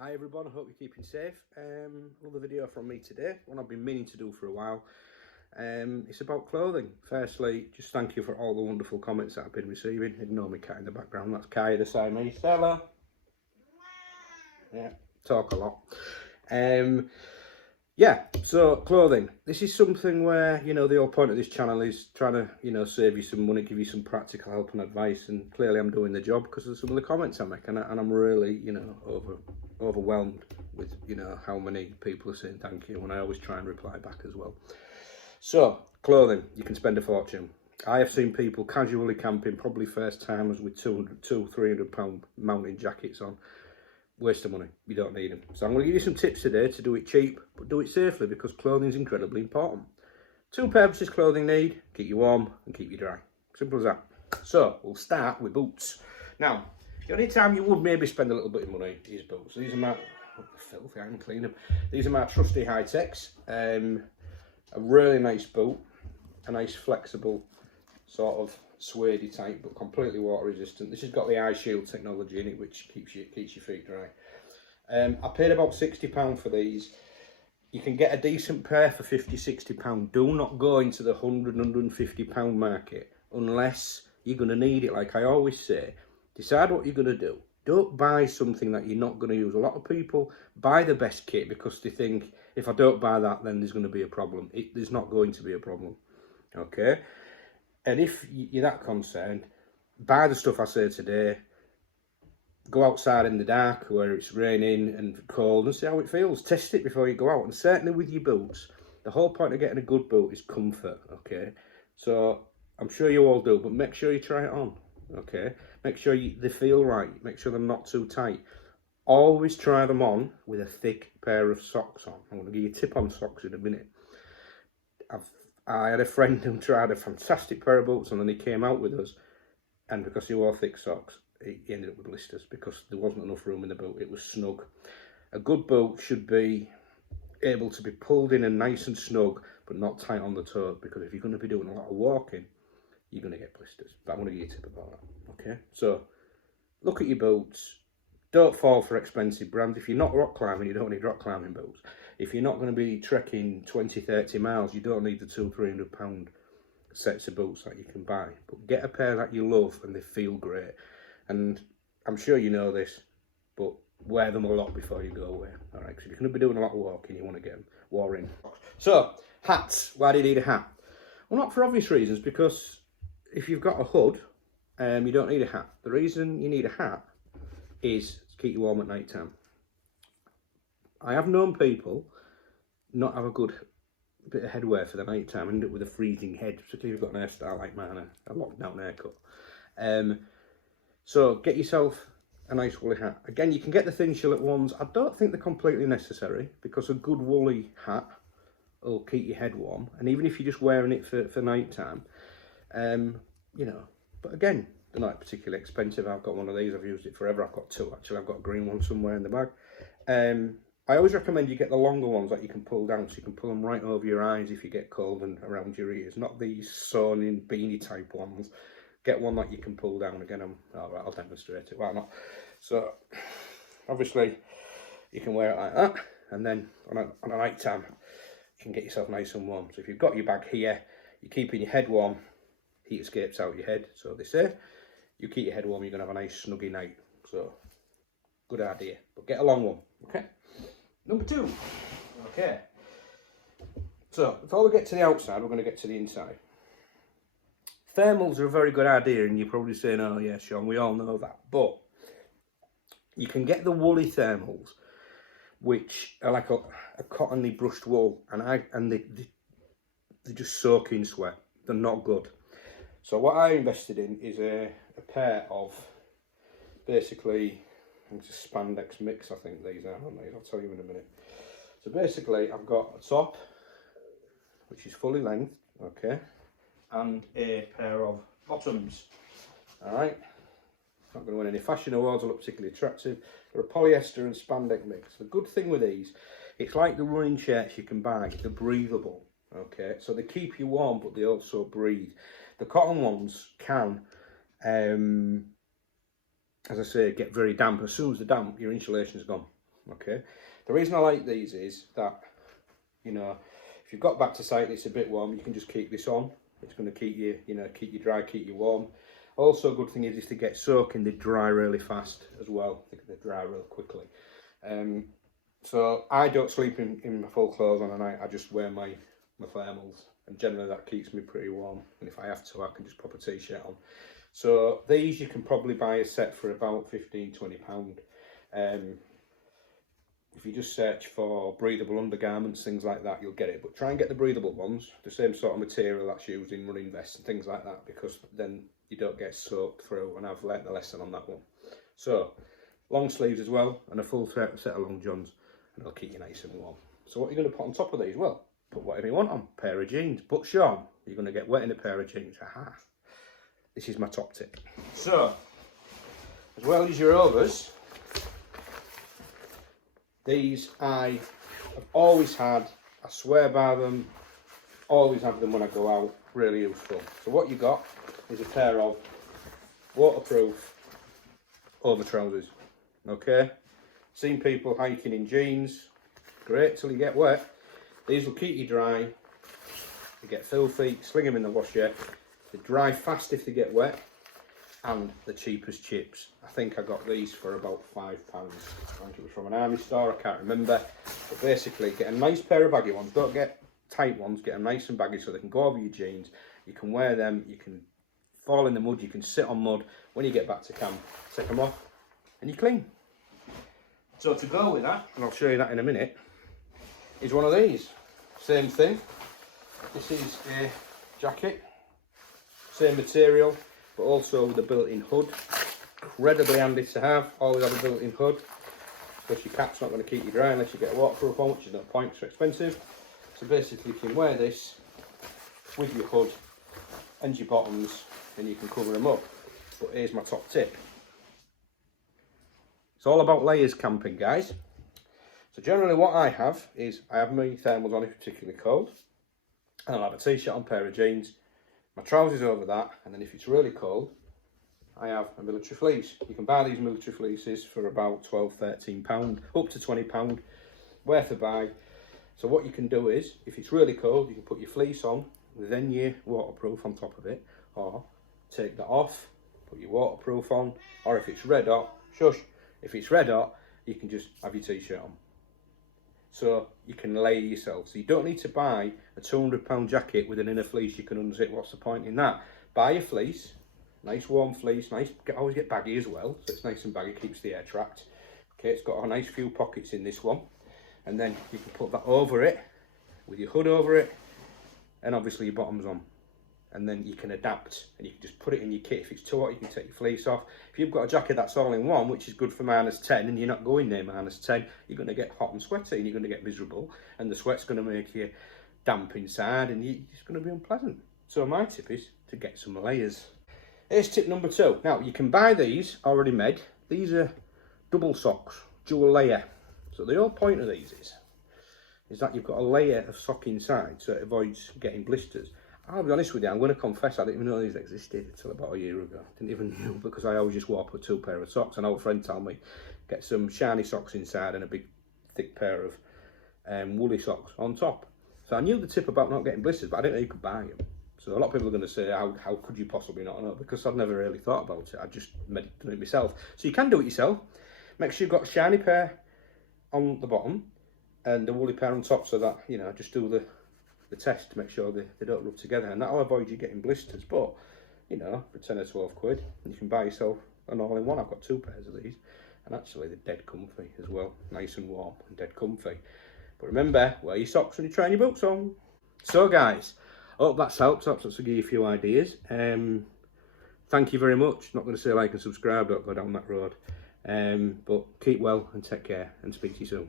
Hi everyone, I hope you're keeping safe. Another video from me today, one I've been meaning to do for a while. It's about clothing. Firstly, just thank you for all the wonderful comments that I've been receiving. Ignore me cat in the background, that's Kiya the Siamese. Stella. Yeah, talk a lot. Yeah, so clothing. This is something where, the whole point of this channel is trying to, save you some money, give you some practical help and advice. And clearly I'm doing the job because of some of the comments I make. And I'm really, overwhelmed with, how many people are saying thank you. And I always try and reply back as well. So, clothing, you can spend a fortune. I have seen people casually camping, probably first timers with £200–300 mountain jackets on. Waste of money, you don't need them. So I'm going to give you some tips today to do it cheap, but do it safely because clothing is incredibly important. Two purposes clothing need: keep you warm and keep you dry. Simple as that. So we'll start with boots. Now, the only time you would maybe spend a little bit of money is boots. These are my, filthy, I can clean them. These are my trusty High-Techs. A really nice boot, a nice flexible sort of suede type, but completely water resistant. This has got the eye shield technology in it, which keeps your feet dry. I paid about £60 for these. You can get a decent pair for £50–60. Do not go into the £100–150 market unless you're going to need it. Like I always say, decide what you're going to do. Don't buy something that you're not going to use. A lot of people buy the best kit because they think, if I don't buy that, then there's going to be a problem. There's not going to be a problem. Okay? And if you're that concerned, buy the stuff I say today. Go outside in the dark where it's raining and cold and see how it feels. Test it before you go out. And certainly with your boots, the whole point of getting a good boot is comfort, okay? So I'm sure you all do, but make sure you try it on, okay? Make sure they feel right. Make sure they're not too tight. Always try them on with a thick pair of socks on. I'm going to give you a tip on socks in a minute. I had a friend who tried a fantastic pair of boots and then he came out with us, and because he wore thick socks, he ended up with blisters because there wasn't enough room in the boot. It was snug. A good boot should be able to be pulled in and nice and snug, but not tight on the toe, because if you're going to be doing a lot of walking, you're going to get blisters. But I'm going to give you a tip about that, okay? So, look at your boots. Don't fall for expensive brands. If you're not rock climbing, you don't need rock climbing boots. If you're not going to be trekking 20–30 miles, you don't need the £200–300 sets of boots that you can buy. But get a pair that you love and they feel great. And I'm sure you know this, but wear them a lot before you go away. All right, because if you're going to be doing a lot of walking, you want to get them wore in. So, hats. Why do you need a hat? Well, not for obvious reasons, because if you've got a hood, you don't need a hat. The reason you need a hat is to keep you warm at night time. I have known people not have a good bit of headwear for the night time, end up with a freezing head, particularly if you've got an hairstyle like mine, a lockdown haircut. So get yourself a nice woolly hat. Again, you can get the thin shillet ones. I don't think they're completely necessary, because a good woolly hat will keep your head warm, and even if you're just wearing it for night time, but again, they're not particularly expensive. I've got one of these, I've used it forever. I've got two actually. I've got a green one somewhere in the bag. I always recommend you get the longer ones that you can pull down, so you can pull them right over your eyes if you get cold and around your ears, not these sewn in beanie type ones. Get one that you can pull down. Again, I'll demonstrate it. Why not? So obviously you can wear it like that, and then on a night time you can get yourself nice and warm. So if you've got your bag here, you're keeping your head warm, heat escapes out your head, so they say. You keep your head warm, you're going to have a nice snuggy night. So, good idea. But get a long one, okay? Number two. Okay. So, before we get to the outside, we're going to get to the inside. Thermals are a very good idea, and you're probably saying, oh yeah, Sean, we all know that. But, you can get the woolly thermals, which are like a cottony brushed wool, and they just soak in sweat. They're not good. So what I invested in is a pair of, basically, it's a spandex mix, I think these are, aren't they? I'll tell you in a minute. So basically, I've got a top, which is fully length, okay, and a pair of bottoms, all right? Not going to win any fashion awards or look particularly attractive. They're a polyester and spandex mix. The good thing with these, it's like the running shirts you can buy. They're breathable, okay? So they keep you warm, but they also breathe. The cotton ones can, as I say, get very damp. As soon as they're damp, your insulation is gone, Okay, the reason I like these is that, you know, if you've got back to site and it's a bit warm, you can just keep this on. It's going to keep you, you know, keep you dry, keep you warm. Also, a good thing is to get soaking. They dry really fast as well. They dry real quickly. So I don't sleep in my full clothes on a night. I just wear my thermals, and generally that keeps me pretty warm. And if I have to, I can just pop a t-shirt on. So these you can probably buy a set for about £15–20. If you just search for breathable undergarments, things like that, you'll get it. But try and get the breathable ones, the same sort of material that's used in running vests and things like that, because then you don't get soaked through, and I've learnt the lesson on that one. So, long sleeves as well, and a full set of long johns, and they'll keep you nice and warm. So what are you going to put on top of these? Well, put whatever you want on. Pair of jeans. But Sean, you're going to get wet in a pair of jeans. Aha. This is my top tip. So, as well as your overs, these I have always had, I swear by them, always have them when I go out, really useful. So what you got is a pair of waterproof over trousers, okay? Seen people hiking in jeans, great till you get wet. These will keep you dry, they get filthy, sling them in the washer, they dry fast if they get wet, and the cheapest chips. I think I got these for about £5. I think it was from an army store, I can't remember. But basically, get a nice pair of baggy ones. Don't get tight ones, get them nice and baggy so they can go over your jeans. You can wear them, you can fall in the mud, you can sit on mud. When you get back to camp, take them off and you're clean. So to go with that, and I'll show you that in a minute, is one of these. Same thing. This is a jacket, same material, but also with a built-in hood. Incredibly handy to have, always have a built-in hood, because your cap's not going to keep you dry unless you get a waterproof one, which is no point, it's expensive. So basically you can wear this with your hood and your bottoms, and you can cover them up. But here's my top tip. It's all about layers camping, guys. So generally what I have is, I have my thermals on if it's particularly cold, and I'll have a t-shirt on, pair of jeans, my trousers over that, and then if it's really cold, I have a military fleece. You can buy these military fleeces for about £12–13, up to £20 worth of buy. So what you can do is, if it's really cold, you can put your fleece on, then your waterproof on top of it, or take that off, put your waterproof on, or if it's red hot, if it's red hot, you can just have your t-shirt on. So you can layer yourself. So you don't need to buy a £200 jacket with an inner fleece you can unzip. What's the point in that? Buy a fleece, nice warm fleece, nice, always get baggy as well, so it's nice and baggy, keeps the air trapped. Okay, it's got a nice few pockets in this one, and then you can put that over it, with your hood over it, and obviously your bottoms on. And then you can adapt, and you can just put it in your kit. If it's too hot, you can take your fleece off. If you've got a jacket that's all in one, which is good for -10, and you're not going near -10, you're going to get hot and sweaty, and you're going to get miserable, and the sweat's going to make you damp inside, and it's going to be unpleasant. So my tip is to get some layers. Here's tip number 2. Now, you can buy these already made. These are double socks, dual layer. So the whole point of these is that you've got a layer of sock inside, so it avoids getting blisters. I'll be honest with you, I'm going to confess I didn't even know these existed until about a year ago. Didn't even know, because I always just wore up 2 pair of socks. An old friend told me, get some shiny socks inside and a big thick pair of woolly socks on top. So I knew the tip about not getting blisters, but I didn't know you could buy them. So a lot of people are going to say, how could you possibly not know? Because I'd never really thought about it. I just done it myself. So you can do it yourself. Make sure you've got a shiny pair on the bottom and the woolly pair on top, so that, you know, just do the test to make sure they don't rub together, and that'll avoid you getting blisters. But, you know, for 10 or 12 quid, you can buy yourself an all-in-one. I've got 2 pairs of these, and actually they're dead comfy as well, nice and warm and dead comfy. But remember, wear your socks when you're trying your boots on. So guys, I hope that's helped. That's to give you a few ideas. Thank you very much. Not going to say like and subscribe, don't go down that road. But keep well and take care, and speak to you soon.